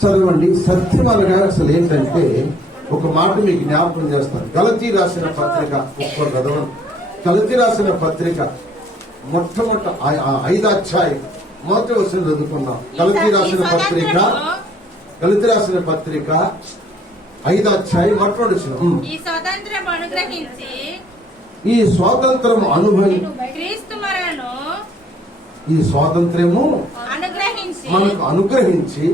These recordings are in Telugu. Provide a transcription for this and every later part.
చదవండి. సత్యం అనగా అసలు ఏంటంటే ఒక మాట మీకు జ్ఞాపకం చేస్తాను. గలతీ రాసిన పత్రిక ఒక్కరు చదవండి. గలతీ రాసిన పత్రిక మొట్టమొదట ఆ ఐదు అధ్యాయం మొదటి వచ్చిన చదువుకున్నాం గలతీ రాసిన పత్రిక గలతీ రాసిన పత్రిక ఐదు అధ్యాయం మొట్టమొదటి వచ్చిన ఈ స్వతంత్రం అనుగ్రహించి ఈ స్వాతంత్రం అనుభవి ఈ స్వాతంత్ర్యము అనుగ్రహించి మనకు అనుగ్రహించి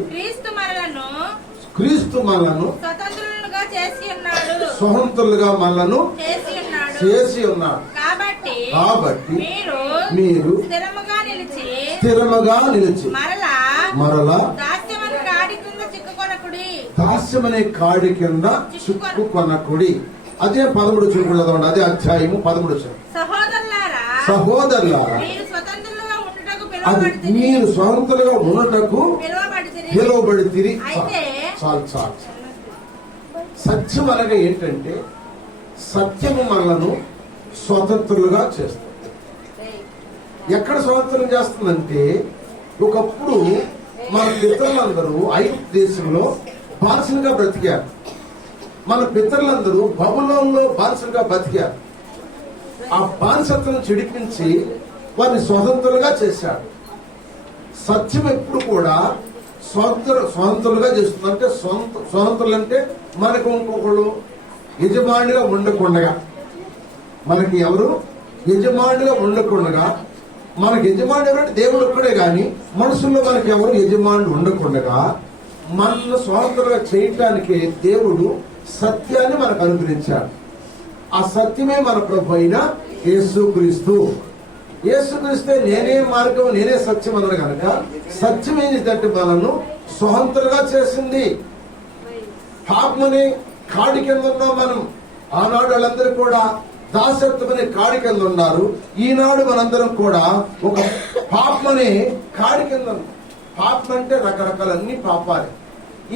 క్రీస్తు మనలను స్వతంత్రులుగా మనలను చేసి ఉన్నాడు. కాబట్టి మీరు స్థిరముగా నిలిచి మరలా దాస్యమని కాడి కింద చిక్కుకొనకుడి. దాస్యమనే కాడి కింద చిక్కుకొనకుడి. అదే పదమూడు చూపుడు చదవండి. అదే అధ్యాయము పదమూడు చూడండి. సహోదరులారా మీరు స్వతంత్రులుగా ఉండుటకు పిలువబడి మీరు చాలు చాలు. సత్యం అనగా ఏంటంటే సత్యము మనలను స్వతంత్రులుగా చేస్తుంది. ఎక్కడ స్వతంత్రం చేస్తుందంటే ఒకప్పుడు మన పితరులందరూ ఐదు దేశంలో బానిసలుగా బ్రతికారు. మన పితరులందరూ బబులంలో బానిసలుగా బ్రతికారు. ఆ బానిసత్వం చెడిపించి వారిని స్వతంత్రులుగా చేశాడు సత్యం ఎప్పుడు కూడా స్వతంత్ర స్వతంత్రులుగా చేస్తుంది అంటే స్వంత స్వతంత్రులు అంటే మనకు ఇంకొకళ్ళు యజమానిగా ఉండకుండగా. మనకి ఎవరు? యజమానిగా ఉండకుండగా. మనకి యజమాని ఎవరంటే దేవుడు ఒక్కడే కానీ మనుషుల్లో మనకి ఎవరు? యజమానులు ఉండకుండగా. మనల్ని స్వతంత్రంగా చేయటానికి దేవుడు సత్యాన్ని మనకు అనుగ్రహించాడు. ఆ సత్యమే మన ప్రభు అయిన యేసుక్రీస్తు. యేసుక్రీస్తే నేనే మార్గం నేనే సత్యం అన్నాడు కనుక సత్యం ఏంటంటే మనను స్వతంత్రంగా చేసింది. పాపమని కాడి కింద ఉన్నాం మనం. ఆనాడు వాళ్ళందరూ కూడా దాసత్వమని కాడి కింద ఉన్నారు. ఈనాడు మనందరం కూడా ఒక పాపమని కాడి కింద పాపం అంటే రకరకాల అన్ని పాపాలే.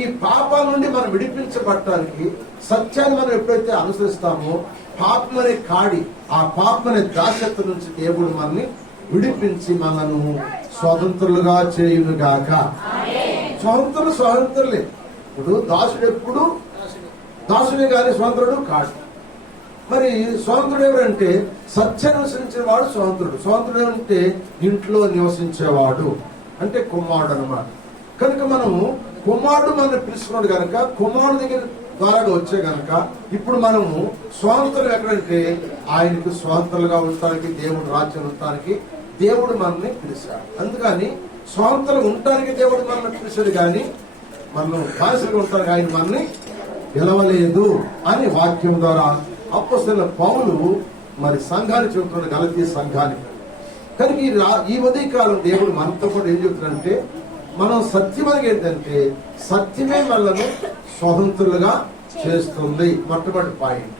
ఈ పాపాల నుండి మనం విడిపించబడటానికి సత్యాన్ని మనం ఎప్పుడైతే అనుసరిస్తామో పాపం అనే కాడి ఆ పాపం అనే దాసత్వం నుంచి దేవుడు మనల్ని విడిపించి మనను స్వతంత్రులుగా చేయునుగాక. స్వతంత్రులు స్వతంత్రులే. ఇప్పుడు దాసుడు ఎప్పుడు? దాసుడే గాని స్వతంత్రుడు కాడు. మరి స్వతంత్రుడు ఎవరంటే సత్యాన్ని అనుసరించిన వాడు స్వతంత్రుడు. స్వతంత్రుడు అంటే ఇంట్లో నివసించేవాడు అంటే కుమారుడు అన్నమాట. కనుక మనము కుమారుడు మనం పిలుచుకున్నాడు కనుక కుమారుడు దగ్గర ద్వారా వచ్చే గనక ఇప్పుడు మనము స్వాతంత్రం ఎక్కడంటే ఆయనకు స్వాతంత్రులుగా ఉండటానికి దేవుడు రాజ్యం ఉండటానికి దేవుడు మనల్ని పిలిచాడు. అందుకని స్వాతంత్రం ఉండటానికి దేవుడు మనల్ని పిలిచాడు కానీ మనం బానిసలుగా ఉంటారు ఆయన మనల్ని పిలవలేదు అని వాక్యం ద్వారా అప్పస్తున్న పౌలు మరి సంఘాన్ని చెబుతున్న గలతీ సంఘానికి కనుక ఈ రా- ఈ ఉదయకాలం దేవుడు మనతో కూడా ఏం చెప్తున్నాడంటే మనం సత్యం అనేది ఏంటంటే సత్యమే మనలను స్వతంత్రులుగా చేస్తుంది. మొట్టమొదటి పాయింట్.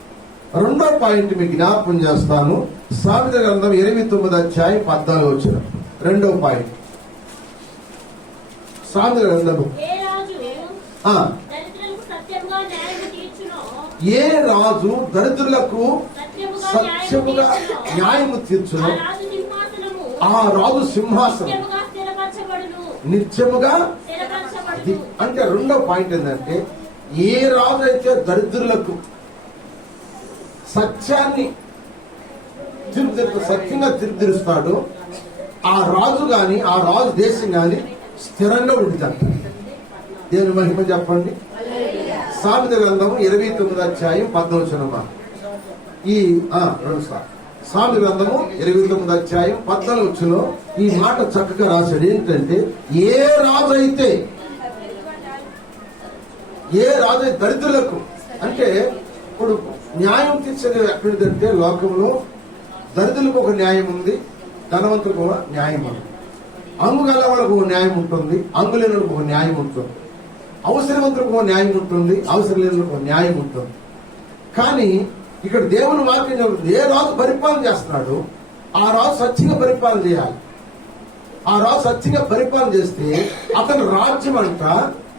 రెండో పాయింట్ మీకు జ్ఞాపకం చేస్తాను. సామెత గ్రంథం ఎనిమిది తొమ్మిది అధ్యాయం పద్నాలుగు వచ్చిన రెండో పాయింట్. సామెత గ్రంథము. ఏ రాజు దరిద్రులకు సత్యముగా న్యాయము తీర్చునో. ఏ రాజు దరిద్రులకు సత్యముగా సత్యముగా న్యాయము తీర్చును? ఆ రాజు సింహాసనం. నిత్యముగా అంటే రెండో పాయింట్ ఏంటంటే ఏ రాజు అయితే దరిద్రులకు సత్యాన్ని తీర్పు సత్యంగా తీర్పిస్తాడో ఆ రాజు గాని ఆ రాజు దేశం గాని స్థిరంగా ఉంటుందంట దేవుని మహిమ చెప్పండి. సామెత గ్రంథము ఇరవై తొమ్మిది అధ్యాయం పద్మవచనమా. ఈ రెండు సార్లు. సామెత గ్రంథము ఇరవై తొమ్మిది అధ్యాయం పద్నాలుగు వచ్చులో ఈ మాట చక్కగా రాశాడు. ఏంటంటే ఏ రాజు అయితే ఏ రాజు దరిద్రులకు అంటే ఇప్పుడు న్యాయం తీర్చేది ఎక్కడిదంటే లోకంలో దరిద్రులకు ఒక న్యాయం ఉంది ధనవంతులకు ఒక న్యాయం ఉంది. అంగు గల వాళ్ళకు ఒక న్యాయం ఉంటుంది అంగు లేని వాళ్ళకు ఒక న్యాయం ఉంటుంది. అవసరవంతులకు ఒక న్యాయం ఉంటుంది అవసరం లేని ఒక న్యాయం ఉంటుంది. కానీ ఇక్కడ దేవుని వాక్యం ఏ రాజు పరిపాలన చేస్తున్నాడు ఆ రాజు సత్యంగా పరిపాలన చేయాలి. ఆ రాజు సత్యంగా పరిపాలన చేస్తే అతని రాజ్యం అంట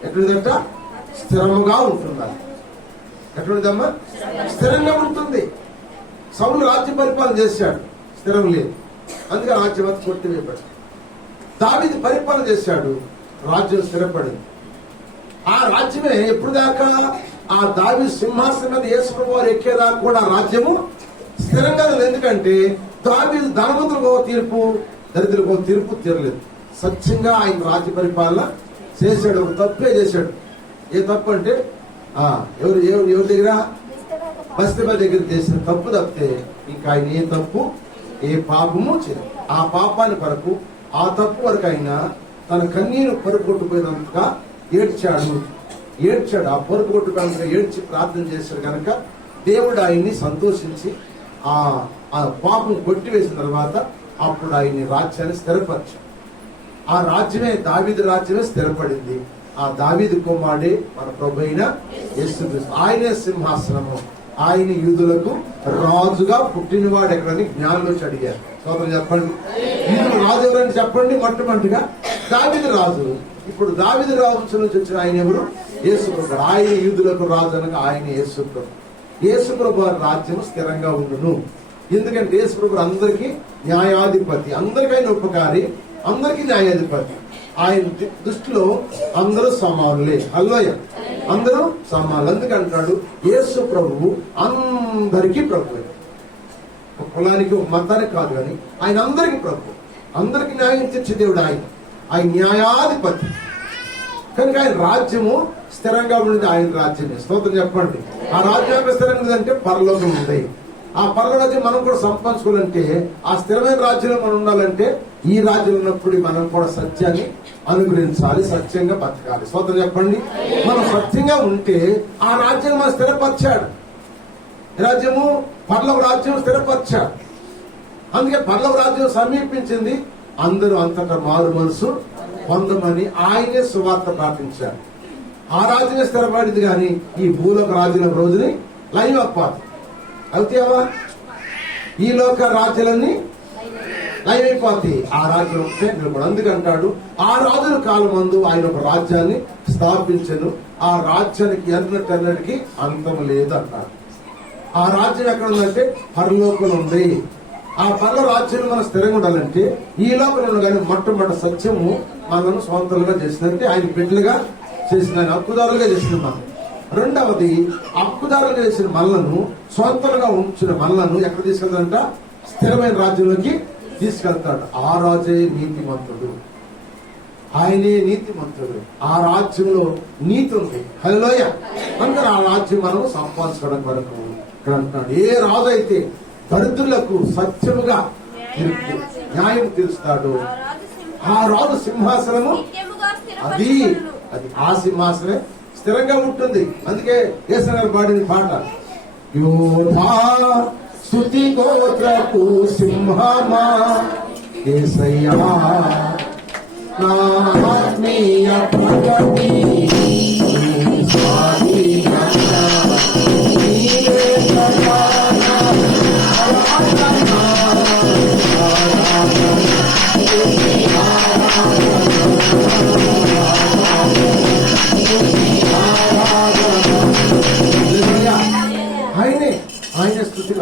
ఎట్లుందంట? స్థిరముగా ఉంటుంది ఎట్లుందమ్మా? స్థిరంగా ఉంటుంది. సౌలు రాజ్య పరిపాలన చేశాడు. స్థిరం లేదు. అందుకే రాజ్యం అంతా కొట్టివేయబడి దావిది పరిపాలన చేశాడు. రాజ్యం స్థిరపడింది. ఆ రాజ్యమే ఎప్పుడు దాకా ఆ దావి సింహాసనం మీద యేసుప్రభు వారు ఎక్కేదాకా కూడా రాజ్యము? స్థిరంగా లేదు ఎందుకంటే దావి ధనవంతులకు తీర్పు దరిద్రులకు తీర్పు తీరలేదు. సత్యంగా ఆయన రాజ్య పరిపాలన చేశాడు. ఒక తప్పే చేశాడు. ఏ తప్పు అంటే ఆ ఎవరు ఎవరు ఎవరి దగ్గర? బస్తీబా దగ్గర చేసిన తప్పు తప్పితే ఇంకా ఆయన ఏ తప్పు ఏ పాపము చేయదు ఆ పాపాన్ని కొరకు ఆ తప్పు వరకు ఆయన తన కన్నీరు పరుగొట్టుపోయినంతగా ఏడ్చాడు. ఏడ్చాడు. ఆ పరుగొట్టుకున్నంతగా ఏడ్చి ప్రార్థన చేశాడు కనుక దేవుడు ఆయన్ని సంతోషించి ఆ ఆ పాపం కొట్టివేసిన తర్వాత అప్పుడు ఆయన్ని రాజ్యాన్ని స్థిరపరిచాడు. ఆ రాజ్యమే దావిది రాజ్యమే స్థిరపడింది. ఆ దావిది కుమారుడే మన ప్రభు అయిన ఆయనే సింహాసనము. ఆయన యూదులకు రాజుగా పుట్టినవాడు ఎక్కడని జ్ఞానులు అడిగారు. సోదరు చెప్పండి. యూదులు రాజు ఎవరని చెప్పండి. మొట్టమొదటిగా దావిది రాజు ఇప్పుడు దావిది రాజు నుంచి వచ్చిన ఆయన ఎవరు? యేసుప్రభు ఆయన యూదులకు రాజు అనగా ఆయన యేసుప్రభు యేసుప్రభు రాజ్యం స్థిరంగా ఉండును. ఎందుకంటే యేసుప్రభు అందరికీ న్యాయాధిపతి అందరికీ ఉపకారి అందరికీ న్యాయాధిపతి. ఆయన దృష్టిలో అందరూ సమానులే. అల్లోయ అందరూ సమానులు. అందుకంటాడు యేసు ప్రభువు అందరికీ ప్రభువే. కులానికి మతానికి కాదు కానీ ఆయన అందరికీ ప్రభు అందరికి న్యాయం తెచ్చే దేవుడు ఆయన. ఆయన న్యాయాధిపతి. కనుక ఆయన రాజ్యము స్థిరంగా ఉండేది ఆయన రాజ్యమే. స్తోత్రం చెప్పండి. ఆ రాజ్యం స్థిరంగా అంటే పరలోకం ఉంది. ఆ పరలోకం మనం కూడా సంపాదించుకోవాలంటే ఆ స్థిరమైన రాజ్యంలో మనం ఉండాలంటే ఈ రాజ్యం ఉన్నప్పుడు మనం కూడా సత్యాన్ని అనుగ్రహించాలి సత్యంగా బతకాలి. స్తోత్రం చెప్పండి. మనం సత్యంగా ఉంటే ఆ రాజ్యం మనం స్థిరపరిచాడు. రాజ్యము పర్లవ రాజ్యం స్థిరపరిచాడు. అందుకే పర్లవ రాజ్యం సమీపించింది. అందరూ అంతటా మారు మనసు పొందమని ఆయనే సువార్త పాటించాడు ఆ రాజునే స్థిరపడింది కానీ ఈ భూలోక రాజుల రోజుని లైవ్ అప్పాలి అవుతావా ఈ లోక రాజ్యాలన్నీ లైవ్ అయిపోతాయి. ఆ రాజ్యం ఉంటే నిలబడు. అందుకంటాడు ఆ రాజుల కాలం మందు ఆయన ఒక రాజ్యాన్ని స్థాపించను. ఆ రాజ్యానికి ఎన్నటన్నటికి అంతం లేదు ఆ రాజ్యం ఎక్కడ ఉందంటే పరలోకంలో ఉంది. ఆ పనుల రాజ్యం మనం స్థిరంగా ఉండాలంటే ఈ లోకంలో కానీ మొట్టమొదటి సత్యము మనం స్వంతలుగా చేసిందంటే ఆయన బిడ్డలుగా చేసిన ఆయన హక్కుదారులుగా చేసిన మనం. రెండవది హక్కుదారులుగా చేసిన మనలను స్వంతలుగా ఉంచిన మనలను ఎక్కడ తీసుకెళ్తాడంట? స్థిరమైన రాజ్యంలోకి తీసుకెళ్తాడు. ఆ రాజే నీతిమంతుడు. ఆయనే నీతిమంతుడు. ఆ రాజ్యంలో నీతి ఉంది. హలోయ అందరూ ఆ రాజ్యం మనం సంపాదించుకోవడం వరకు ఇక్కడ అంటున్నాడు. ఏ రాజు అయితే దరిద్రులకు సత్యముగా న్యాయం తీరుస్తాడు. ఆ రాజు సింహాసనము అది అది ఆ సింహాసనమే స్థిరంగా ఉంటుంది. అందుకే దేశంగా పాడిన పాట యోధా స్థుతి గోత్రపు సింహమా ఏసయ్యా నా ఆత్మీయ ప్రగతి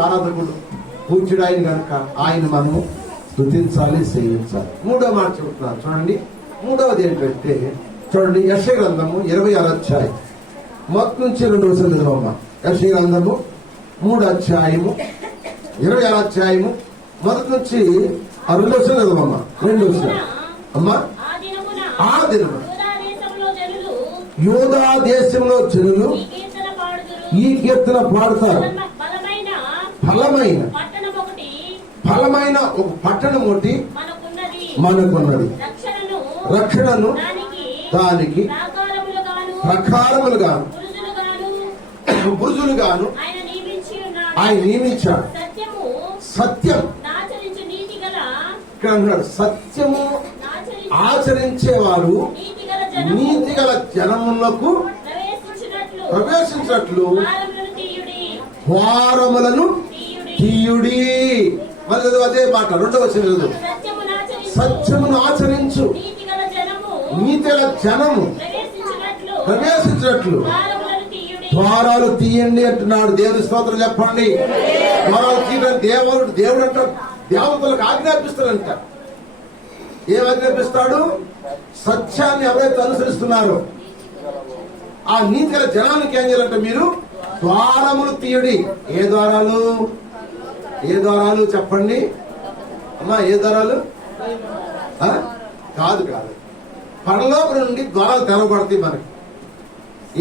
ఆరాధకుడు పూజ్యుడు ఆయన కనుక. ఆయన మనము స్థుతించాలి సేవించాలి. మూడో మాట చెబుతున్నారు చూడండి. మూడవది ఏంటంటే చూడండి యశ గ్రంథము ఇరవై ఆరు అధ్యాయం. మొత్తం నుంచి రెండు వరుసలు చదవమ్మా యశ గ్రంథము మూడు అధ్యాయము ఇరవై ఆరు అధ్యాయము మొదటి నుంచి ఆ రెండు వరుసలు చదవమ్మా రెండు వరుసలు అమ్మా. ఆ దినము యోగా దేశంలో జనులు ఈ కీర్తన పాడుదురు పాడతారు. ఫలమైన ఫలమైన ఒక పట్టణం ఒకటి మనకున్నది. రక్షణను దానికి పురుషులుగాను పురుషులుగాను ఆయన నియమించాడు. సత్యం. ఇక్కడ సత్యము ఆచరించేవారు నీతి గల జనములకు ప్రవేశించినట్లు ద్వారములను తీయుడి మళ్ళీ అదే మాట రెండవ చదువు. సత్యమును ఆచరించు. నీతి గల జనము. ప్రవేశించినట్లు. ద్వారాలు తీయండి అంటున్నాడు దేవుని స్తోత్రం చెప్పండి. ద్వారాలు తీయడం దేవుడు దేవుడు అంట దేవతలకు ఆజ్ఞాపిస్తాడంట. ఏం ఆజ్ఞాపిస్తాడు? సత్యాన్ని ఎవరైతే అనుసరిస్తున్నారో. ఆ నీతి గల జనానికి ఏం చేయాలంటే మీరు ద్వారములు తీయడి. ఏ ద్వారాలు? ఏ ద్వారాలు చెప్పండి? అమ్మా ఏ ద్వారాలు? కాదు కాదు. పరలోక నుండి ద్వారాలు తెరవబడతాయి మనకి.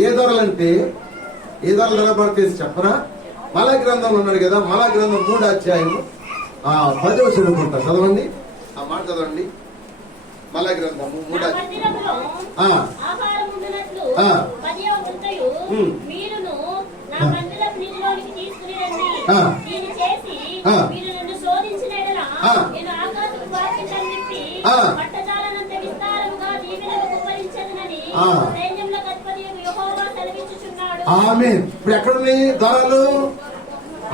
ఏ ద్వారాలు అంటే ఏ ద్వారాలు తెరవబడతాయి చెప్పరా? మల గ్రంథంలో ఉన్నాడు కదా మల గ్రంథం మూడు అధ్యాయం ఆ పదవ చదువుకుంటా చదవండి. ఆ మాట చదవండి. మల గ్రంథము మూడు అధ్యాయం మందిరములో ఆ. ఆహారం ఉండునట్లు ఆ. పదియవ వంతయు ఉమ్. మీరును నా ఆ. మందిరపు నిధిలోనికి తీసుకుని రండి ఆ. దీన్ని చేసి ఆ. మీరు నన్ను శోధించిన ఎడల ఆ. నేను ఆకాశపు వాక్యం నింపి ఆ. పట్టజాలనంత విస్తారముగా దీవెనలు కుమ్మరించదునని ఆ. సైన్యములకు అధిపతి యెహోవా సెలవిచ్చుచున్నాడు ఆమె ఇప్పుడు ఎక్కడున్నాయి ద్వారాలు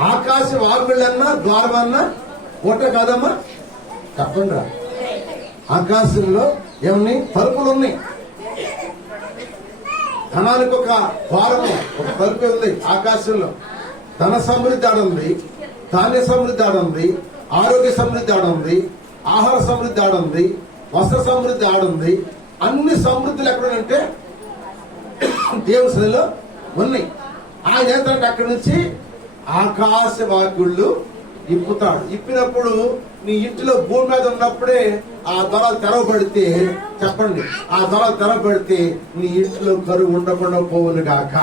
ఆకాశ వాగుళ్ళన్నా ద్వారమన్నా ఓట కాదమ్మా? రా. ఆకాశంలో ఏమని తలుపులు ఉన్నాయి ధనానికి ఒక ద్వారము ఒక తలుపు ఉంది ఆకాశంలో. ధన సమృద్ధి ఆడ ఉంది ధాన్య సమృద్ధి ఆడ ఉంది ఆరోగ్య సమృద్ధి ఆడ ఉంది ఆహార సమృద్ధి ఆడ ఉంది వస్త్ర సమృద్ధి ఆడ ఉంది అన్ని సమృద్ధులు ఎక్కడంటే దేవుని సన్నిధిలో ఉన్నాయి. ఆయన ఏంటంటే అక్కడి నుంచి ఆకాశ వాక్యుళ్ళు ఇప్పుతాడు ఇప్పినప్పుడు నీ ఇంటిలో భూమి మీద ఉన్నప్పుడే ఆ దొరలు తెరవబడితే చెప్పండి ఆ దొరలు తెరవబడితే నీ ఇంట్లో కరువు ఉండకుండా పోవును గాక.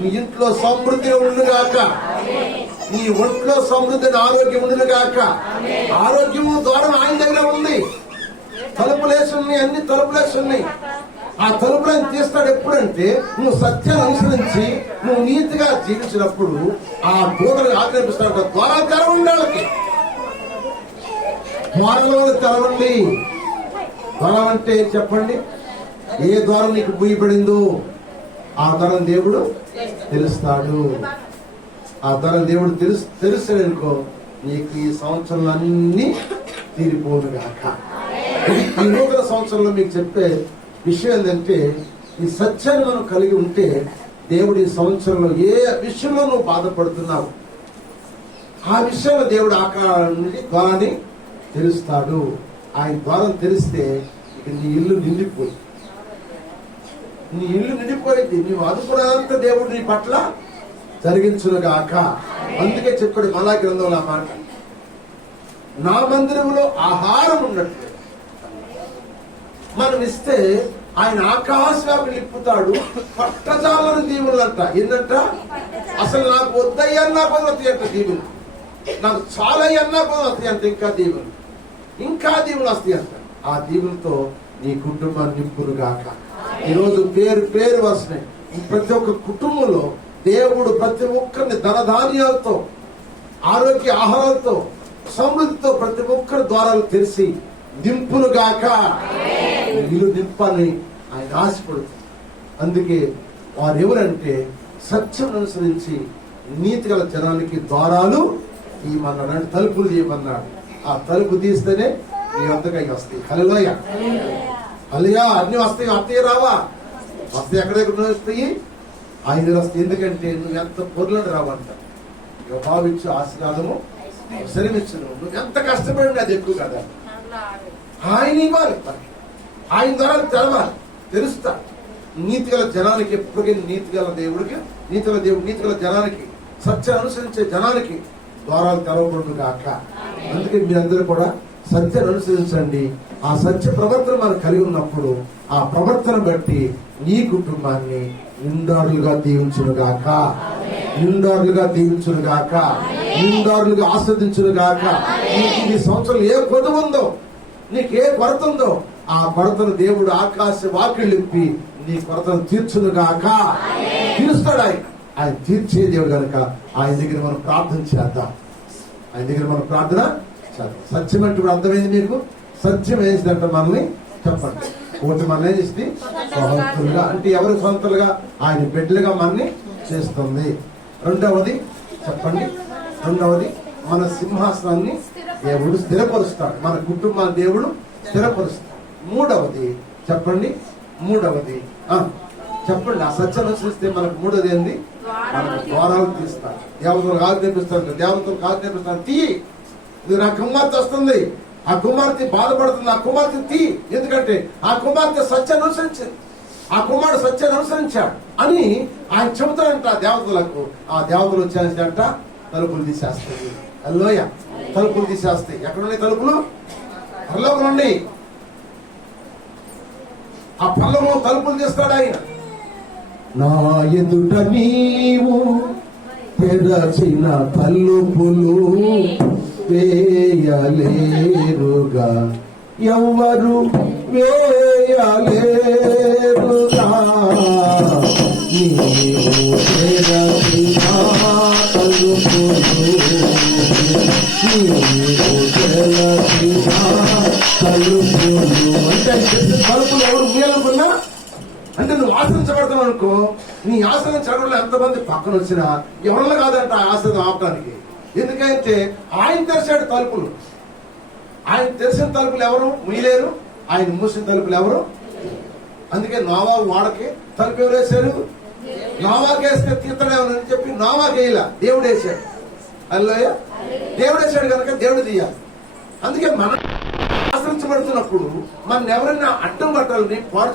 నీ ఇంట్లో సమృద్ధి ఉండు గాక. నీ ఒంట్లో సమృద్ధి ఆరోగ్యం ఉండును గాక. ఆరోగ్యము ద్వారా ఆయన దగ్గర ఉంది తలుపులేసి ఉన్నాయి అన్ని తలుపులేసి ఉన్నాయి. ఆ తలుపులను తీస్తాడు ఎప్పుడంటే నువ్వు సత్యాన్ని అనుసరించి నువ్వు నీతిగా జీవించినప్పుడు ఆ దూతలు ఆక్రమిస్తాడు ద్వారా తెరవండి వాళ్ళకి. ద్వారంలో తెరవండి ద్వారం అంటే చెప్పండి? ఏ ద్వారం నీకు బూయబడిందో ఆ ద్వారం దేవుడు తెలుస్తాడు. ఆ ద్వారం దేవుడు తెలుసు తెలుస్తాడనుకో నీకు ఈ సంవత్సరాలన్నీ అన్ని తీరిపోను ఈ నూతన సంవత్సరంలో మీకు చెప్పే విషయం ఏంటంటే ఈ సత్యాన్ని మనం కలిగి ఉంటే దేవుడు ఈ సంవత్సరంలో ఏ విషయంలో నువ్వు బాధపడుతున్నావు? ఆ విషయంలో దేవుడు ఆకారం నుండి ద్వారాన్ని తెరుస్తాడు ఆయన ద్వారం తెరిస్తే ఇక నీ ఇల్లు నిండిపోయి. నీ ఇల్లు నిండిపోయింది నీవు అనుకున్నంత దేవుడు నీ పట్ల జరిగించునుగాక. అందుకే చెప్పాడు మలా గ్రంథంలో ఆ మాట. నా మందిరంలో ఆహారం ఉన్నట్టు. మనం ఇస్తే ఆయన ఆకాశాన్ని నిప్పుతాడు పట్టజాలను దీవులంట. ఏంటంట అసలు నాకు వద్దయ్యన్నా పదవతి అంట దీవులు. నాకు చాలయ్యన్నా పదవతి అంట ఇంకా దీవులు. ఇంకా దీవులు వస్తాయి అంట. ఆ దీవులతో నీ కుటుంబాన్ని నింపును గాక. ఈరోజు పేరు పేరు వస్తున్నాయి. ప్రతి ఒక్క కుటుంబంలో దేవుడు ప్రతి ఒక్కరిని ధనధాన్యాలతో ఆరోగ్య ఆహారాలతో సమృద్ధితో ప్రతి ఒక్కరి ద్వారాలు తెలిసి నింపును గాక. ఇల్లు నింపాలని ఆయన ఆశపడుతుంది. అందుకే వారు ఎవరంటే సత్యం అనుసరించి నీతి గల జనానికి ద్వారాలు తీయమన్నాడు అంటే తలుపులు తీయమన్నాడు. ఆ తలుపు తీస్తేనే నీ అంతకై వస్తాయి. హలోయ అలియా అన్ని వస్తాయి. అత్తయ్య రావా? వస్తాయి. ఎక్కడెక్కడ వస్తాయి? ఆయన వస్తాయి. ఎందుకంటే నువ్వు ఎంత పొరులను రావంట. భావించు ఆశీర్వాదము అవసరమిచ్చును. నువ్వు ఎంత కష్టపడి అది ఎక్కువ కదా. ఆయన ఇవ్వాలి మనకి. ఆయన ద్వారా తెలవాలి. తెలుస్తా. నీతిగల జనానికి ఎప్పటికీ నీతిగల దేవుడికి నీతిగల దేవుడు నీతిగల జనానికి సత్య అనుసరించే జనానికి ద్వారాలు తెరవబడును కాక అందుకే మీరందరూ కూడా సత్యాన్ని అనుసరించండి. ఆ సత్య ప్రవర్తన మనం కలిగి ఉన్నప్పుడు ఆ ప్రవర్తన బట్టి నీ కుటుంబాన్ని నిండారులుగా దీవించును గాక. నిండారులుగా దీవించును గాక. నిండారులుగా ఆస్వాదించును గాక. నీకు ఈ సంవత్సరం ఏ కొదువు ఉందో నీకు ఏ కొరత ఉందో ఆ కొరతను దేవుడు ఆకాశ వాకిళ్ళిప్పి నీ కొరతను తీర్చును గాక తీరుస్తాడు ఆయన. ఆయన తీర్చే దేవుడు కనుక ఆయన దగ్గర మనం ప్రార్థన చేద్దాం. ఆయన దగ్గర మనం ప్రార్థన చేద్దాం. సత్యం అంటే ఇప్పుడు అర్థమైంది మీకు? సత్యం వేసిందంట మనల్ని? చెప్పండి. ఒకటి మనం ఏం చేసింది? స్వతంత్రులుగా. అంటే ఎవరు స్వతంత్రులుగా? ఆయన బిడ్డలుగా మనల్ని చేస్తుంది. రెండవది చెప్పండి. రెండవది మన సింహాసనాన్ని దేవుడు స్థిరపరుస్తాడు. మన కుటుంబాన్ని దేవుడు స్థిరపరుస్తాడు. మూడవది చెప్పండి. మూడవది ఆ, చెప్పండి. ఆ సత్యం అనుసరిస్తే మనకు మూడోది ఏంది? మనకు ద్వారాలు తీస్తారు దేవతలు ఆజ్ఞాపిస్తాడు దేవతలు ఆజ్ఞాపిస్తాడు తీ. ఇది నా కుమార్తె వస్తుంది. ఆ కుమార్తె బాధపడుతుంది. ఆ కుమార్తె తీ. ఎందుకంటే ఆ కుమార్తె సత్యాన్ని అనుసరించింది. ఆ కుమారుడు సత్యాన్ని అనుసరించాడు అని ఆయన చెబుతాడంట ఆ దేవతలకు. ఆ దేవతలు వచ్చేసంట తలుపులు తీసేస్తుంది అల్లోయ తలుపులు తీసేస్తాయి. ఎక్కడున్నాయి తలుపులు? పరలోకం నుండి. ఆ పల్లవం తలుపులు తీస్తాడు ఆయన. నా ఎదుట నీవు తెరచిన తలుపులు వేయలేరుగా. ఎవరు వేయలేరుగా? నీవు తెరచిన తలుపులు నీవు తెరచిన తలుపులు అంటే తలుపులు ఎవరు మూయాలనుకున్నా అంటే నువ్వు ఆశ్రయించబడతావు అనుకో నీ ఆశ్రయం చెడగడంలో ఎంతమంది పక్కన వచ్చినా ఎవరిలో కాదంట ఆ ఆశ్రయం ఆపడానికి ఎందుకంటే ఆయన తెరిచాడు తలుపులు ఆయన తెరిచిన తలుపులు ఎవరు మీలేరు ఆయన మూసిన తలుపులు ఎవరు అందుకే నోవా వాడకి తలుపు ఎవరు వేశారు నోవాకి వేస్తే తీర్థడేమని చెప్పి నోవాకి దేవుడు వేశాడు అల్లోయ దేవుడు వేసాడు కనుక దేవుడు తీయాలి. అందుకే మనం ఆశ్రయించబడుతున్నప్పుడు మన ఎవరైనా అడ్డం పట్టాలని పాడు